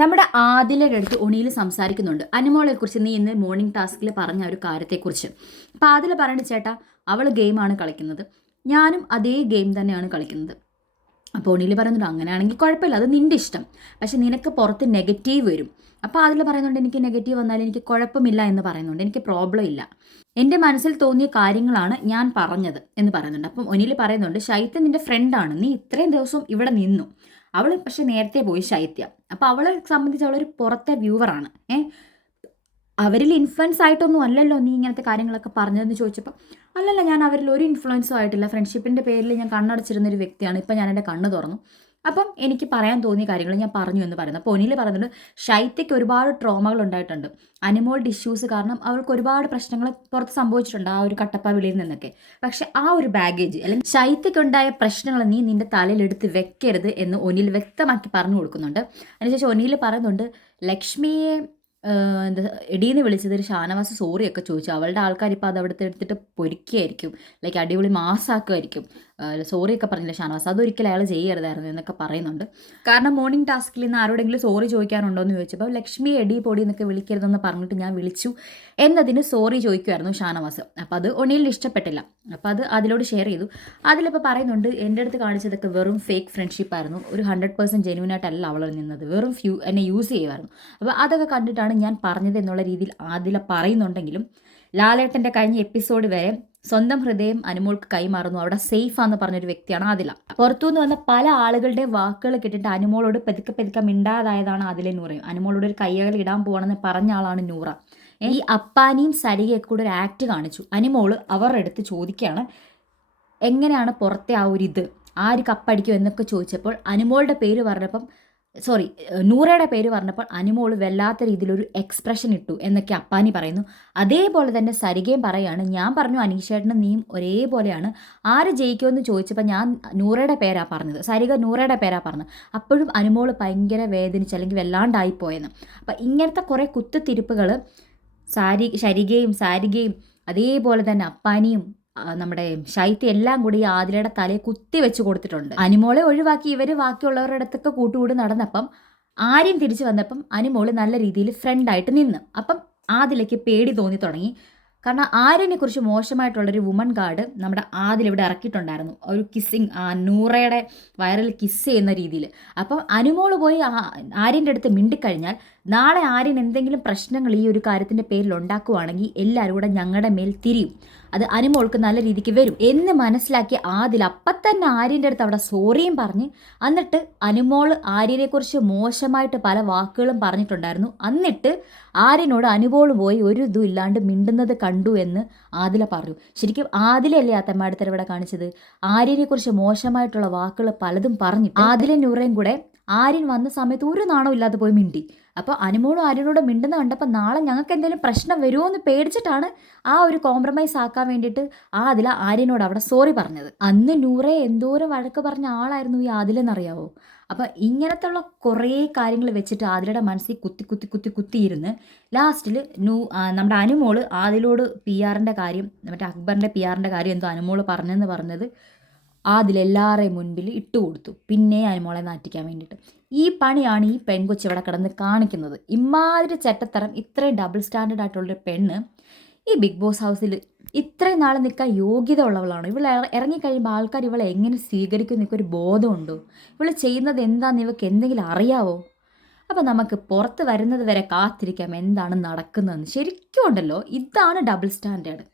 നമ്മുടെ ആദിലയുടെ അടുത്ത് ഒണിയിൽ സംസാരിക്കുന്നുണ്ട്. അനുമോളെക്കുറിച്ച് നീ ഇന്ന് മോർണിംഗ് ടാസ്കിൽ പറഞ്ഞ ഒരു കാര്യത്തെക്കുറിച്ച്. അപ്പം ആദില പറയണ ചേട്ടാ, അവൾ ഗെയിമാണ് കളിക്കുന്നത്, ഞാനും അതേ ഗെയിം തന്നെയാണ് കളിക്കുന്നത്. അപ്പോൾ ഒണിയിൽ പറയുന്നുണ്ട് അങ്ങനെയാണെങ്കിൽ കുഴപ്പമില്ല, അത് നിൻ്റെ ഇഷ്ടം, പക്ഷെ നിനക്ക് പുറത്ത് നെഗറ്റീവ് വരും. അപ്പോൾ അതിൽ പറയുന്നുണ്ട് എനിക്ക് നെഗറ്റീവ് വന്നാലും എനിക്ക് കുഴപ്പമില്ല എന്ന് പറയുന്നുണ്ട്, എനിക്ക് പ്രോബ്ലം ഇല്ല, എൻ്റെ മനസ്സിൽ തോന്നിയ കാര്യങ്ങളാണ് ഞാൻ പറഞ്ഞത് എന്ന് പറയുന്നുണ്ട്. അപ്പം ഒനിൽ പറയുന്നുണ്ട് ശൈത്യ നിൻ്റെ ഫ്രണ്ടാണ്, നീ ഇത്രയും ദിവസം ഇവിടെ നിന്നു, അവൾ പക്ഷെ നേരത്തെ പോയി ശൈത്യ. അപ്പോൾ അവളെ സംബന്ധിച്ച് അവളൊരു പുറത്തെ വ്യൂവറാണ്. അവരിൽ ഇൻഫ്ലുവൻസ് ആയിട്ടൊന്നും അല്ലല്ലോ നീ ഇങ്ങനത്തെ കാര്യങ്ങളൊക്കെ പറഞ്ഞതെന്ന് ചോദിച്ചപ്പോൾ അല്ലല്ല, ഞാൻ അവരിൽ ഒരു ഇൻഫ്ലുവൻസും ആയിട്ടില്ല, ഫ്രണ്ട്ഷിപ്പിൻ്റെ പേരിൽ ഞാൻ കണ്ണടച്ചിരുന്നൊരു വ്യക്തിയാണ്, ഇപ്പം ഞാൻ എൻ്റെ കണ്ണ് തുറന്നു, അപ്പം എനിക്ക് പറയാൻ തോന്നിയ കാര്യങ്ങൾ ഞാൻ പറഞ്ഞു എന്ന് പറയുന്നത്. അപ്പോൾ ഒനിൽ പറയുന്നുണ്ട് ശൈത്യയ്ക്ക് ഒരുപാട് ട്രോമകൾ ഉണ്ടായിട്ടുണ്ട്, അനിമോൾഡ് ഇഷ്യൂസ് കാരണം അവൾക്ക് ഒരുപാട് പ്രശ്നങ്ങൾ പുറത്ത് സംഭവിച്ചിട്ടുണ്ട്, ആ ഒരു കട്ടപ്പ വിളിയിൽ നിന്നൊക്കെ. പക്ഷെ ആ ഒരു ബാഗേജ് അല്ലെങ്കിൽ ശൈത്യയ്ക്കുണ്ടായ പ്രശ്നങ്ങൾ നീ നിൻ്റെ തലയിൽ എടുത്ത് വെക്കരുത് എന്ന് ഒനിൽ വ്യക്തമാക്കി പറഞ്ഞു കൊടുക്കുന്നുണ്ട്. അതിനുശേഷം ഒനിൽ പറയുന്നുണ്ട് ലക്ഷ്മിയെ എന്താ എടീന്ന് വിളിച്ചത് ഒരു ഷാനവാസ് സോറിയൊക്കെ ചോദിച്ചു, അവളുടെ ആൾക്കാർ ഇപ്പോൾ അത് അവിടുത്തെ എടുത്തിട്ട് പൊരിക്കുകയായിരിക്കും, ലൈക്ക് അടിപൊളി മാസാക്കുമായിരിക്കും, സോറിയൊക്കെ പറഞ്ഞില്ല ഷാനവാസ്, അതൊരിക്കലും അയാൾ ചെയ്യരുതായിരുന്നു എന്നൊക്കെ പറയുന്നുണ്ട്. കാരണം മോർണിംഗ് ടാസ്കിൽ നിന്ന് ആരോടെങ്കിലും സോറി ചോദിക്കാനുണ്ടോ എന്ന് ചോദിച്ചപ്പോൾ ലക്ഷ്മി എടി പൊടി എന്നൊക്കെ വിളിക്കരുതെന്ന് പറഞ്ഞിട്ട് ഞാൻ വിളിച്ചു എന്നതിന് സോറി ചോദിക്കുമായിരുന്നു ഷാനവാസ്. അപ്പോൾ അത് ഒണിയിൽ ഇഷ്ടപ്പെട്ടില്ല, അപ്പോൾ അത് അതിലോട് ഷെയർ ചെയ്തു. അതിലിപ്പോൾ പറയുന്നുണ്ട് എൻ്റെ അടുത്ത് കാണിച്ചതൊക്കെ വെറും ഫേക്ക് ഫ്രണ്ട്ഷിപ്പായിരുന്നു, ഒരു 100% ജെന്യൂനായിട്ടല്ല അവൾ നിന്നത്, വെറും എന്നെ യൂസ് ചെയ്യുമായിരുന്നു. അപ്പോൾ അതൊക്കെ കണ്ടിട്ടാണ് ഞാൻ പറഞ്ഞത് എന്നുള്ള രീതിയിൽ ആദില പറയുന്നുണ്ടെങ്കിലും ലാലേട്ടൻ്റെ കഴിഞ്ഞ എപ്പിസോഡ് വരെ സ്വന്തം ഹൃദയം അനുമോൾക്ക് കൈമാറുന്നു, അവിടെ സേഫാന്ന് പറഞ്ഞൊരു വ്യക്തിയാണ് ആദില. പുറത്തുനിന്ന് വന്ന പല ആളുകളുടെ വാക്കുകൾ കേട്ടിട്ട് അനുമോളോട് പതുക്കെ മിണ്ടാതായതാണ് ആദില നൂറയും. അനുമോളോട് ഒരു കയ്യകൽ ഇടാൻ പോകണമെന്ന് പറഞ്ഞ ആളാണ് നൂറ. ഈ അപ്പാനിയും സരികയൊക്കെ കൂടെ ഒരു ആക്ട് കാണിച്ചു. അനുമോള് അവരുടെ അടുത്ത് ചോദിക്കുകയാണ് എങ്ങനെയാണ് പുറത്തെ ആ ഒരു ഇത്, ആര് കപ്പടിക്കും എന്നൊക്കെ ചോദിച്ചപ്പോൾ അനുമോളുടെ പേര് പറഞ്ഞപ്പം നൂറയുടെ പേര് പറഞ്ഞപ്പോൾ അനുമോള് വല്ലാത്ത രീതിയിലൊരു എക്സ്പ്രഷൻ ഇട്ടു എന്നൊക്കെ അപ്പാനി പറയുന്നു. അതേപോലെ തന്നെ സരികയും പറയാണ് ഞാൻ പറഞ്ഞു അനീഷേട്ടനും നീയും ഒരേപോലെയാണ്, ആര് ജയിക്കുമെന്ന് ചോദിച്ചപ്പോൾ ഞാൻ നൂറയുടെ പേരാ പറഞ്ഞത്, സരിക നൂറയുടെ പേരാ പറഞ്ഞത്. അപ്പോഴും അനുമോള് ഭയങ്കര വേദനിച്ച് അല്ലെങ്കിൽ വല്ലാണ്ടായിപ്പോയെന്ന്. അപ്പം ഇങ്ങനത്തെ കുറേ കുത്തിത്തിരിപ്പുകൾ ശരികയും സാരികയും അതേപോലെ തന്നെ അപ്പാനിയും നമ്മുടെ ശൈത്യ എല്ലാം കൂടി ഈ ആദിലയുടെ തലയെ കുത്തി വെച്ച് കൊടുത്തിട്ടുണ്ട്. അനുമോളെ ഒഴിവാക്കി ഇവർ ബാക്കിയുള്ളവരുടെ അടുത്തൊക്കെ കൂട്ടുകൂടി നടന്നപ്പം ആര്യം തിരിച്ചു വന്നപ്പം അനുമോള് നല്ല രീതിയിൽ ഫ്രണ്ടായിട്ട് നിന്ന്. അപ്പം ആദിലയ്ക്ക് പേടി തോന്നി തുടങ്ങി. കാരണം ആര്യനെ കുറിച്ച് മോശമായിട്ടുള്ളൊരു വുമൺ കാർഡ് നമ്മുടെ ആദിലിവിടെ ഇറക്കിയിട്ടുണ്ടായിരുന്നു, ഒരു കിസ്സിങ്, നൂറയുടെ വയറിൽ കിസ് ചെയ്യുന്ന രീതിയിൽ. അപ്പം അനുമോള് പോയി ആര്യൻ്റെ അടുത്ത് മിണ്ടിക്കഴിഞ്ഞാൽ നാളെ ആര്യൻ എന്തെങ്കിലും പ്രശ്നങ്ങൾ ഈ ഒരു കാര്യത്തിൻ്റെ പേരിൽ ഉണ്ടാക്കുവാണെങ്കിൽ എല്ലാവരും കൂടെ ഞങ്ങളുടെ മേൽ തിരിയും, അത് അനുമോൾക്ക് നല്ല രീതിക്ക് വരും എന്ന് മനസ്സിലാക്കി ആദിൽ അപ്പം തന്നെ ആര്യൻ്റെ അടുത്ത് അവിടെ സോറിയും പറഞ്ഞ്, എന്നിട്ട് അനുമോള് ആര്യനെക്കുറിച്ച് മോശമായിട്ട് പല വാക്കുകളും പറഞ്ഞിട്ടുണ്ടായിരുന്നു. എന്നിട്ട് ആര്യനോട് അനുമോള് പോയി ഒരു ഇതും ഇല്ലാണ്ട് മിണ്ടുന്നത് കണ്ടു എന്ന് ആദില പറഞ്ഞു. ശരിക്കും ആദിലല്ലേ ആ തെമ്മാടിത്തരം ഇവിടെ കാണിച്ചത്? ആര്യനെക്കുറിച്ച് മോശമായിട്ടുള്ള വാക്കുകൾ പലതും പറഞ്ഞു ആദില നൂറയും കൂടെ ആര്യൻ വന്ന സമയത്ത് ഒരു നാണവും ഇല്ലാതെ പോയി മിണ്ടി. അപ്പോൾ അനുമോളും ആര്യനോട് മിണ്ടുന്ന കണ്ടപ്പോൾ നാളെ ഞങ്ങൾക്ക് എന്തെങ്കിലും പ്രശ്നം വരുമോ എന്ന് പേടിച്ചിട്ടാണ് ആ ഒരു കോംപ്രമൈസ് ആക്കാൻ വേണ്ടിയിട്ട് ആദില ആര്യനോട് അവിടെ സോറി പറഞ്ഞത്. അന്ന് നൂറെ എന്തോരം വഴക്ക് പറഞ്ഞ ആളായിരുന്നു ഈ ആദിലെന്നറിയാവോ? അപ്പം ഇങ്ങനത്തെ ഉള്ള കുറേ കാര്യങ്ങൾ വെച്ചിട്ട് ആദിലയുടെ മനസ്സിൽ കുത്തിയിരുന്ന് ലാസ്റ്റിൽ നമ്മുടെ അനുമോള് ആദിലോട് PR-ൻ്റെ കാര്യം, മറ്റേ അക്ബറിൻ്റെ PR-ൻ്റെ കാര്യം എന്തോ അനുമോള് പറഞ്ഞത് ആദിലെല്ലാവരുടെയും മുൻപിൽ ഇട്ടുകൊടുത്തു, പിന്നെ അനുമോളെ നാറ്റിക്കാൻ വേണ്ടിയിട്ട്. ഈ പണിയാണ് ഈ പെൺകൊച്ച് ഇവിടെ കിടന്ന് കാണിക്കുന്നത്. ഇമാതിരി ചെറ്റത്തരം, ഇത്രയും ഡബിൾ സ്റ്റാൻഡേർഡ് ആയിട്ടുള്ളൊരു പെണ്ണ് ഈ ബിഗ് ബോസ് ഹൗസിൽ ഇത്രയും നാൾ നിൽക്കാൻ യോഗ്യത ഉള്ളവളാണ്. ഇവളെ ഇറങ്ങിക്കഴിയുമ്പോൾ ആൾക്കാർ ഇവളെ എങ്ങനെ സ്വീകരിക്കും എന്നൊരു ബോധമുണ്ടോ? ഇവൾ ചെയ്യുന്നത് എന്താണെന്ന് ഇവൾക്ക് എന്തെങ്കിലും അറിയാവോ? അപ്പം നമുക്ക് പുറത്ത് വരുന്നത് വരെ കാത്തിരിക്കാം എന്താണ് നടക്കുന്നതെന്ന്. ശരിക്കും ഉണ്ടല്ലോ, ഇതാണ് ഡബിൾ സ്റ്റാൻഡേർഡ്.